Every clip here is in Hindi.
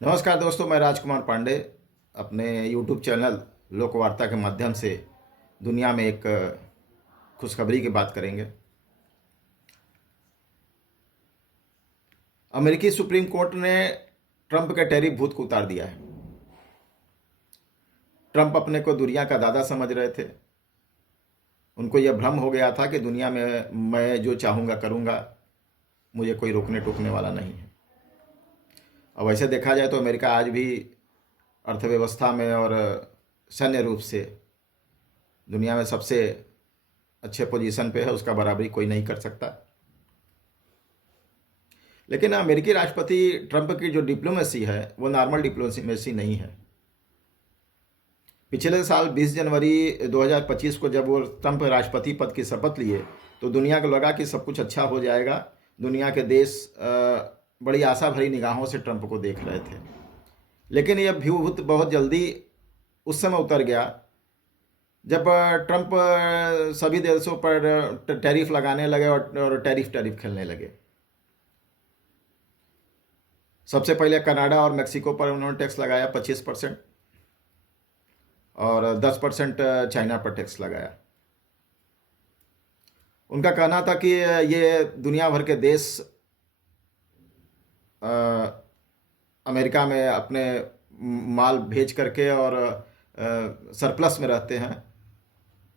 नमस्कार दोस्तों, मैं राजकुमार पांडे अपने YouTube चैनल लोकवार्ता के माध्यम से दुनिया में एक खुशखबरी की बात करेंगे। अमेरिकी सुप्रीम कोर्ट ने ट्रंप के टैरिफ भूत को उतार दिया है। ट्रंप अपने को दुनिया का दादा समझ रहे थे। उनको यह भ्रम हो गया था कि दुनिया में मैं जो चाहूँगा करूँगा, मुझे कोई रोकने टोकने वाला नहीं है। अब वैसे देखा जाए तो अमेरिका आज भी अर्थव्यवस्था में और सैन्य रूप से दुनिया में सबसे अच्छे पोजीशन पे है। उसका बराबरी कोई नहीं कर सकता। लेकिन अमेरिकी राष्ट्रपति ट्रंप की जो डिप्लोमेसी है वो नॉर्मल डिप्लोमेसी नहीं है। पिछले साल 20 जनवरी 2025 को जब वो ट्रंप राष्ट्रपति पद की शपथ लिए तो दुनिया को लगा कि सब कुछ अच्छा हो जाएगा। दुनिया के देश बड़ी आशा भरी निगाहों से ट्रंप को देख रहे थे। लेकिन यह भूत बहुत जल्दी उस समय उतर गया जब ट्रंप सभी देशों पर टैरिफ लगाने लगे और टैरिफ खेलने लगे। सबसे पहले कनाडा और मेक्सिको पर उन्होंने टैक्स लगाया 25% और 10% चाइना पर टैक्स लगाया। उनका कहना था कि ये दुनिया भर के देश अमेरिका में अपने माल भेज करके और सरप्लस में रहते हैं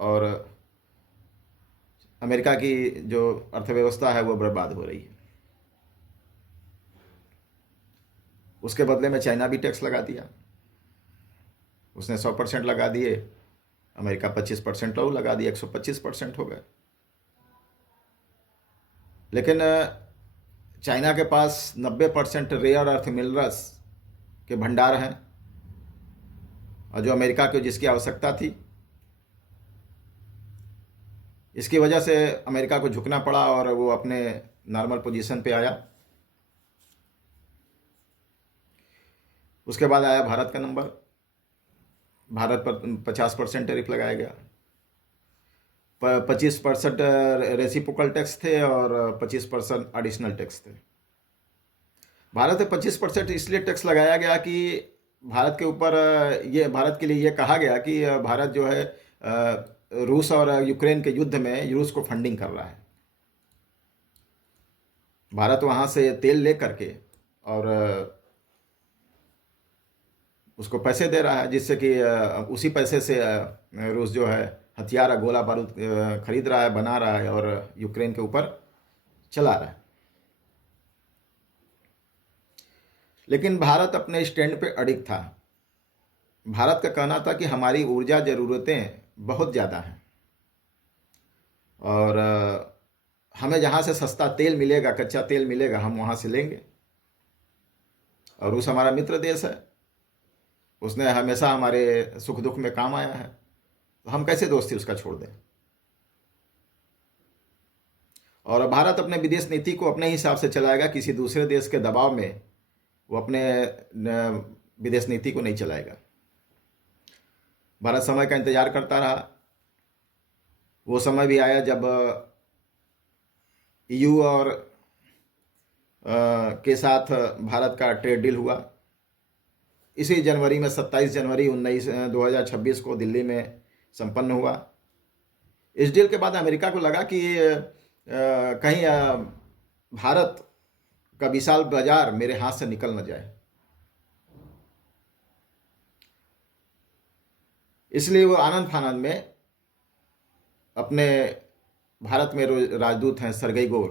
और अमेरिका की जो अर्थव्यवस्था है वो बर्बाद हो रही है। उसके बदले में चाइना भी टैक्स लगा दिया। उसने 100% लगा दिए, अमेरिका 25% और लगा दिया, 125% हो गए। लेकिन चाइना के पास 90% रेयर अर्थ मिनरल्स के भंडार हैं और जो अमेरिका को जिसकी आवश्यकता थी। इसकी वजह से अमेरिका को झुकना पड़ा और वो अपने नॉर्मल पोजीशन पे आया। उसके बाद आया भारत का नंबर। भारत पर 50% टैरिफ लगाया गया। 25% रेसिप्रोकल टैक्स थे और 25% एडिशनल टैक्स थे। भारत में 25% इसलिए टैक्स लगाया गया कि भारत के ऊपर भारत के लिए ये कहा गया कि भारत जो है रूस और यूक्रेन के युद्ध में रूस को फंडिंग कर रहा है। भारत वहाँ से तेल ले करके और उसको पैसे दे रहा है, जिससे कि उसी पैसे से रूस जो है हथियार गोला बारूद खरीद रहा है, बना रहा है और यूक्रेन के ऊपर चला रहा है। लेकिन भारत अपने स्टैंड पे अडिग था। भारत का कहना था कि हमारी ऊर्जा ज़रूरतें बहुत ज़्यादा हैं और हमें जहाँ से सस्ता तेल मिलेगा, कच्चा तेल मिलेगा, हम वहाँ से लेंगे। और रूस हमारा मित्र देश है, उसने हमेशा हमारे सुख दुख में काम आया है, तो हम कैसे दोस्ती उसका छोड़ दें। और भारत अपने विदेश नीति को अपने हिसाब से चलाएगा, किसी दूसरे देश के दबाव में वो अपने विदेश नीति को नहीं चलाएगा। भारत समय का इंतजार करता रहा। वो समय भी आया जब EU और के साथ भारत का ट्रेड डील हुआ। इसी जनवरी में 27 जनवरी 2026 को दिल्ली में संपन्न हुआ। इस डील के बाद अमेरिका को लगा कि कहीं भारत का विशाल बाजार मेरे हाथ से निकल न जाए। इसलिए वो आनंद फानंद में अपने भारत में राजदूत हैं सरगई गोर,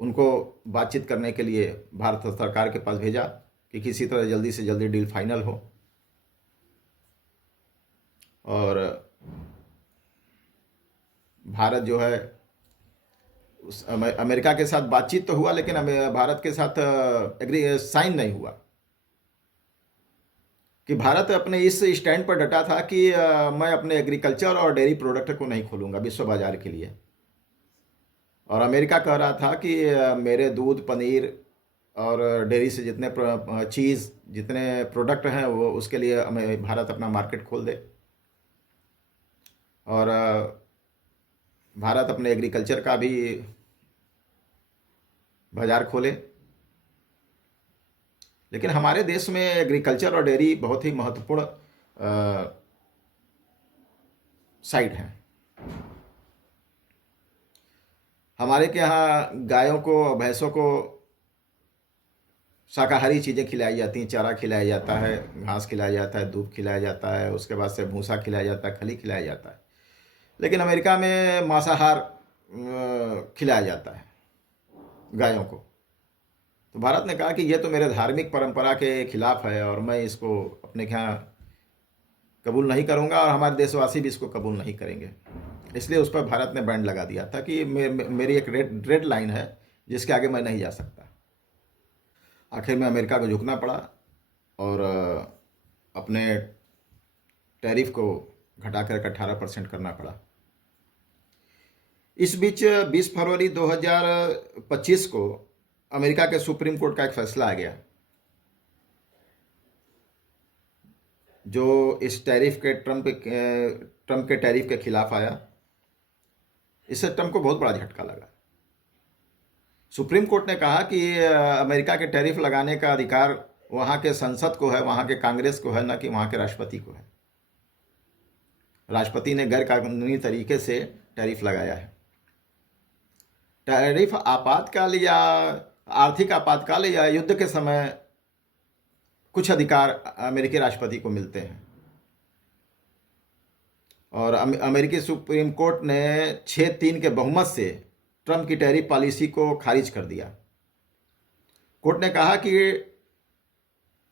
उनको बातचीत करने के लिए भारत सरकार के पास भेजा कि किसी तरह जल्दी से जल्दी डील फाइनल हो। और भारत जो है उस अमेरिका के साथ बातचीत तो हुआ, लेकिन भारत के साथ साइन नहीं हुआ। कि भारत अपने इस स्टैंड पर डटा था कि मैं अपने एग्रीकल्चर और डेयरी प्रोडक्ट को नहीं खोलूंगा विश्व बाजार के लिए। और अमेरिका कह रहा था कि मेरे दूध, पनीर और डेयरी से जितने चीज़, जितने प्रोडक्ट हैं वो उसके लिए हमें भारत अपना मार्केट खोल दे और भारत अपने एग्रीकल्चर का भी बाजार खोले। लेकिन हमारे देश में एग्रीकल्चर और डेयरी बहुत ही महत्वपूर्ण साइड हैं। हमारे के यहाँ गायों को, भैंसों को शाकाहारी चीज़ें खिलाई जाती हैं, चारा खिलाया जाता है, घास खिलाया जाता है, दूध खिलाया जाता है, उसके बाद से भूसा खिलाया जाता है, खली खिलाया जाता है। लेकिन अमेरिका में मांसाहार खिलाया जाता है गायों को। तो भारत ने कहा कि ये तो मेरे धार्मिक परंपरा के खिलाफ है और मैं इसको अपने यहाँ कबूल नहीं करूँगा और हमारे देशवासी भी इसको कबूल नहीं करेंगे। इसलिए उस पर भारत ने बैन लगा दिया था कि मेरी एक रेड लाइन है जिसके आगे मैं नहीं जा सकता। आखिर में अमेरिका को झुकना पड़ा और अपने टैरिफ को घटाकर 18% करना पड़ा। इस बीच 20 फरवरी 2025 को अमेरिका के सुप्रीम कोर्ट का एक फैसला आ गया जो इस टैरिफ के ट्रंप के टैरिफ के खिलाफ आया। इससे ट्रंप को बहुत बड़ा झटका लगा। सुप्रीम कोर्ट ने कहा कि अमेरिका के टैरिफ लगाने का अधिकार वहाँ के संसद को है, वहाँ के कांग्रेस को है, न कि वहाँ के राष्ट्रपति को है। राष्ट्रपति ने गैर कानूनी तरीके से टैरिफ लगाया है। टैरिफ आपातकाल या आर्थिक आपातकाल या युद्ध के समय कुछ अधिकार अमेरिकी राष्ट्रपति को मिलते हैं और अमेरिकी सुप्रीम कोर्ट ने 6-3 के बहुमत से ट्रंप की टैरिफ पॉलिसी को खारिज कर दिया। कोर्ट ने कहा कि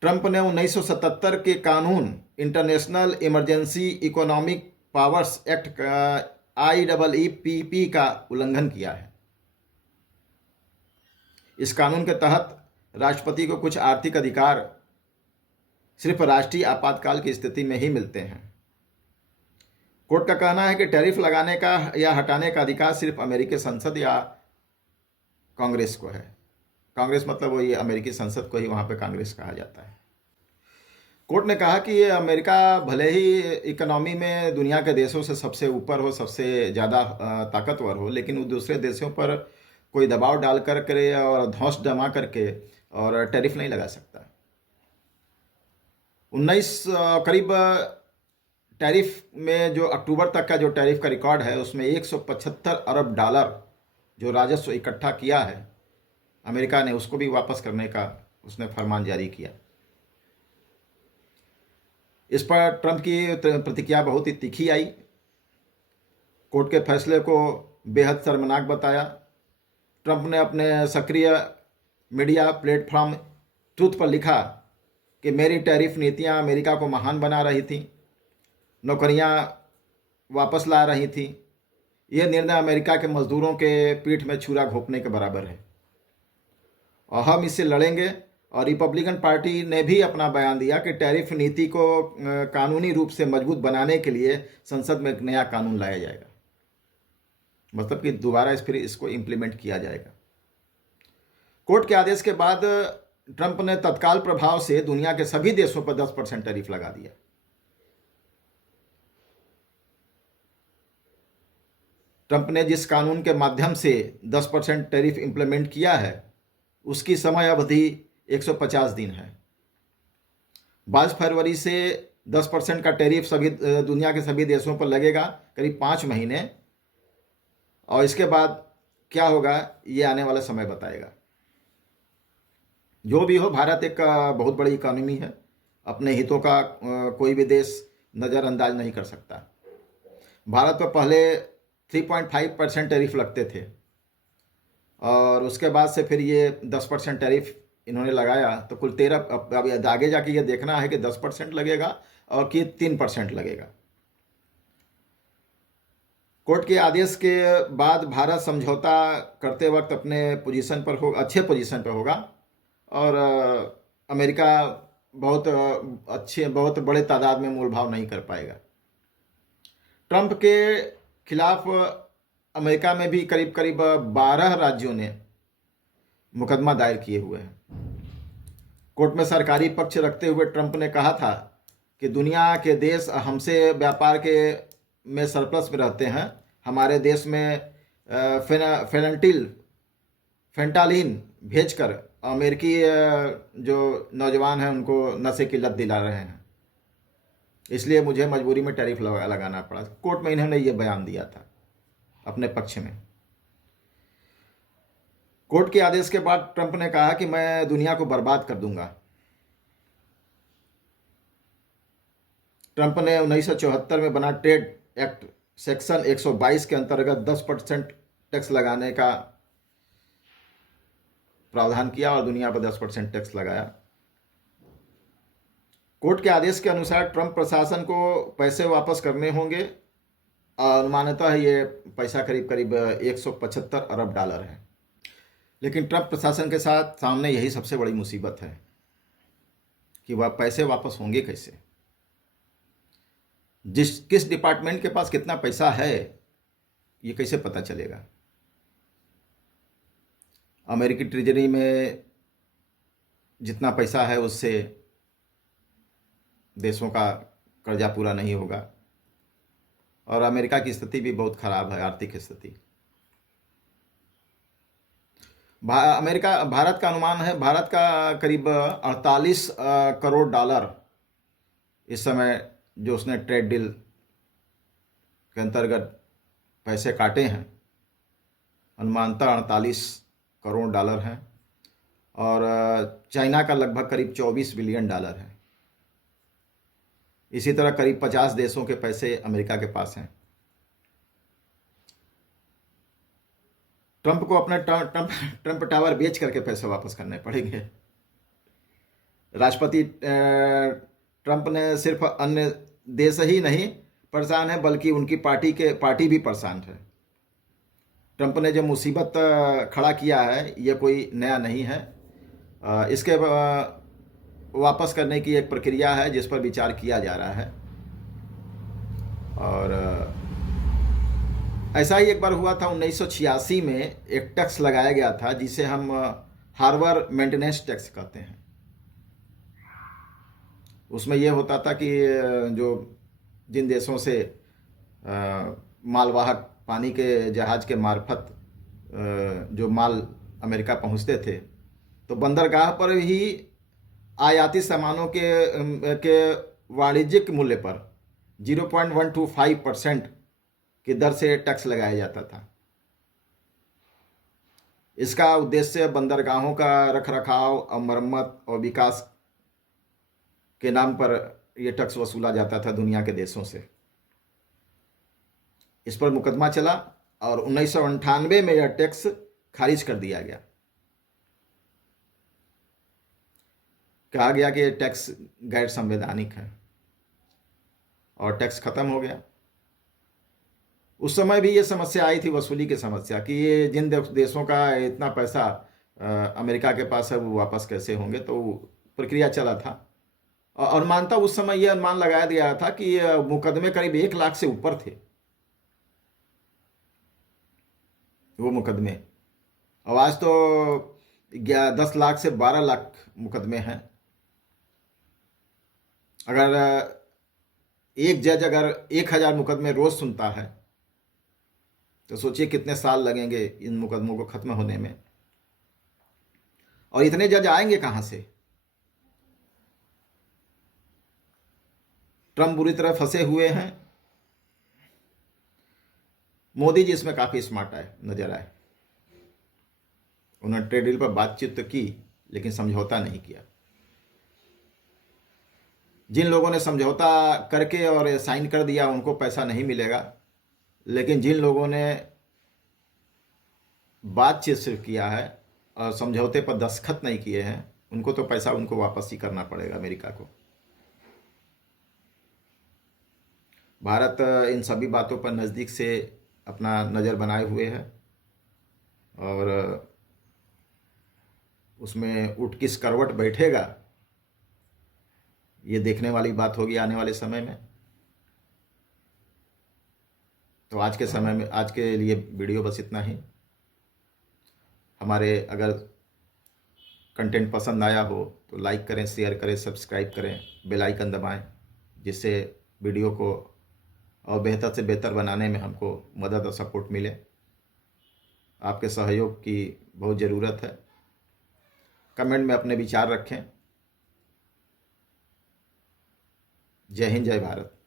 ट्रंप ने 1977 के कानून international emergency economic powers act का IEEPP का उल्लंघन किया है। इस कानून के तहत राष्ट्रपति को कुछ आर्थिक अधिकार सिर्फ राष्ट्रीय आपातकाल की स्थिति में ही मिलते हैं। कोर्ट का कहना है कि टैरिफ लगाने का या हटाने का अधिकार सिर्फ अमेरिकी संसद या कांग्रेस को है। कांग्रेस मतलब वही अमेरिकी संसद को ही वहाँ पे कांग्रेस कहा जाता है। कोर्ट ने कहा कि अमेरिका भले ही इकोनॉमी में दुनिया के देशों से सबसे ऊपर हो, सबसे ज़्यादा ताकतवर हो, लेकिन वो दूसरे देशों पर कोई दबाव डाल कर करे और धौंस जमा करके और टैरिफ नहीं लगा सकता। 19 करीब टैरिफ में जो अक्टूबर तक का जो टैरिफ का रिकॉर्ड है उसमें 175 अरब डॉलर जो राजस्व इकट्ठा किया है अमेरिका ने, उसको भी वापस करने का उसने फरमान जारी किया। इस पर ट्रंप की प्रतिक्रिया बहुत ही तीखी आई। कोर्ट के फैसले को बेहद शर्मनाक बताया। ट्रंप ने अपने सक्रिय मीडिया प्लेटफॉर्म ट्रूथ पर लिखा कि मेरी टैरिफ नीतियां अमेरिका को महान बना रही थी, नौकरियां वापस ला रही थी। यह निर्णय अमेरिका के मजदूरों के पीठ में छुरा घोंपने के बराबर है और हम इससे लड़ेंगे। और रिपब्लिकन पार्टी ने भी अपना बयान दिया कि टैरिफ नीति को कानूनी रूप से मजबूत बनाने के लिए संसद में एक नया कानून लाया जाएगा, मतलब कि दोबारा फिर इसको इम्प्लीमेंट किया जाएगा। कोर्ट के आदेश के बाद ट्रंप ने तत्काल प्रभाव से दुनिया के सभी देशों पर 10% टैरिफ लगा दिया। ट्रंप ने जिस कानून के माध्यम से 10% टैरिफ इंप्लीमेंट किया है उसकी समय अवधि 150 दिन है। 22 फरवरी से 10% का टैरिफ सभी दुनिया के सभी देशों पर लगेगा, करीब 5 महीने, और इसके बाद क्या होगा ये आने वाला समय बताएगा। जो भी हो, भारत एक बहुत बड़ी इकोनॉमी है, अपने हितों का कोई भी देश नज़रअंदाज नहीं कर सकता। भारत पर पहले 3.5% टैरिफ लगते थे और उसके बाद से फिर ये 10% टैरिफ इन्होंने लगाया, तो कुल 13। अब आगे जाके ये देखना है कि 10% लगेगा और कि 3% लगेगा। कोर्ट के आदेश के बाद भारत समझौता करते वक्त अपने पोजीशन पर अच्छे पोजीशन पर होगा और अमेरिका बहुत बड़े तादाद में मोल भाव नहीं कर पाएगा। ट्रंप के खिलाफ अमेरिका में भी करीब 12 राज्यों ने मुकदमा दायर किए हुए हैं। कोर्ट में सरकारी पक्ष रखते हुए ट्रंप ने कहा था कि दुनिया के देश हमसे व्यापार में सरप्लस में रहते हैं। हमारे देश में फेंटालिन भेजकर अमेरिकी जो नौजवान हैं उनको नशे की लत दिला रहे हैं, इसलिए मुझे मजबूरी में टैरिफ लगाना पड़ा। कोर्ट में इन्होंने ये बयान दिया था अपने पक्ष में। कोर्ट के आदेश के बाद ट्रंप ने कहा कि मैं दुनिया को बर्बाद कर दूंगा। ट्रंप ने 1974 में बना ट्रेड एक्ट सेक्शन 122 के अंतर्गत 10% टैक्स लगाने का प्रावधान किया और दुनिया पर 10% टैक्स लगाया। कोर्ट के आदेश के अनुसार ट्रंप प्रशासन को पैसे वापस करने होंगे। अनुमानतः ये पैसा करीब करीब 175 अरब डॉलर है। लेकिन ट्रंप प्रशासन के साथ सामने यही सबसे बड़ी मुसीबत है कि वह पैसे वापस होंगे कैसे। किस डिपार्टमेंट के पास कितना पैसा है ये कैसे पता चलेगा। अमेरिकी ट्रेजरी में जितना पैसा है उससे देशों का कर्जा पूरा नहीं होगा और अमेरिका की स्थिति भी बहुत खराब है, आर्थिक स्थिति। भारत का अनुमान है, भारत का करीब 48 करोड़ डॉलर इस समय जो उसने ट्रेड डील के अंतर्गत पैसे काटे हैं, अनुमानतः 48 करोड़ डॉलर हैं और चाइना का लगभग करीब 24 बिलियन डॉलर है। इसी तरह करीब 50 देशों के पैसे अमेरिका के पास हैं। ट्रंप को अपने ट्रंप टावर बेच करके पैसे वापस करने पड़ेंगे। राष्ट्रपति ट्रंप ने सिर्फ अन्य देश ही नहीं परेशान है बल्कि उनकी पार्टी भी परेशान है। ट्रंप ने जो मुसीबत खड़ा किया है ये कोई नया नहीं है। इसके वापस करने की एक प्रक्रिया है जिस पर विचार किया जा रहा है। और ऐसा ही एक बार हुआ था 1986 में, एक टैक्स लगाया गया था जिसे हम हार्बर मेंटेनेंस टैक्स कहते हैं। उसमें यह होता था कि जो जिन देशों से मालवाहक पानी के जहाज के मार्फत जो माल अमेरिका पहुंचते थे, तो बंदरगाह पर ही आयाती सामानों के वाणिज्यिक मूल्य पर 0.125% की दर से टैक्स लगाया जाता था। इसका उद्देश्य बंदरगाहों का रखरखाव और मरम्मत और विकास के नाम पर यह टैक्स वसूला जाता था दुनिया के देशों से। इस पर मुकदमा चला और 1998 में यह टैक्स खारिज कर दिया गया। कहा गया कि यह टैक्स गैर संवैधानिक है और टैक्स खत्म हो गया। उस समय भी ये समस्या आई थी, वसूली की समस्या, कि ये जिन देशों का इतना पैसा अमेरिका के पास है वो वापस कैसे होंगे। तो प्रक्रिया चला था और अनुमानतः उस समय ये अनुमान लगाया गया था कि मुकदमे करीब 1 लाख से ऊपर थे वो मुकदमे। अब आज तो 10 लाख से 12 लाख मुकदमे हैं। अगर एक जज अगर 1000 मुकदमे रोज सुनता है तो सोचिए कितने साल लगेंगे इन मुकदमों को खत्म होने में। और इतने जज आएंगे कहां से। ट्रंप बुरी तरह फंसे हुए हैं। मोदी जी इसमें काफी स्मार्ट नजर आए। उन्होंने ट्रेड डील पर बातचीत तो की लेकिन समझौता नहीं किया। जिन लोगों ने समझौता करके और साइन कर दिया उनको पैसा नहीं मिलेगा, लेकिन जिन लोगों ने बातचीत सिर्फ किया है और समझौते पर दस्तखत नहीं किए हैं उनको तो पैसा उनको वापस ही करना पड़ेगा अमेरिका को। भारत इन सभी बातों पर नज़दीक से अपना नज़र बनाए हुए है और उसमें उठ किस करवट बैठेगा ये देखने वाली बात होगी आने वाले समय में। तो आज के लिए वीडियो बस इतना ही। हमारे अगर कंटेंट पसंद आया हो तो लाइक करें, शेयर करें, सब्सक्राइब करें, बेल आइकन दबाएं, जिससे वीडियो को और बेहतर से बेहतर बनाने में हमको मदद और सपोर्ट मिले। आपके सहयोग की बहुत ज़रूरत है। कमेंट में अपने विचार रखें। जय हिंद, जय भारत।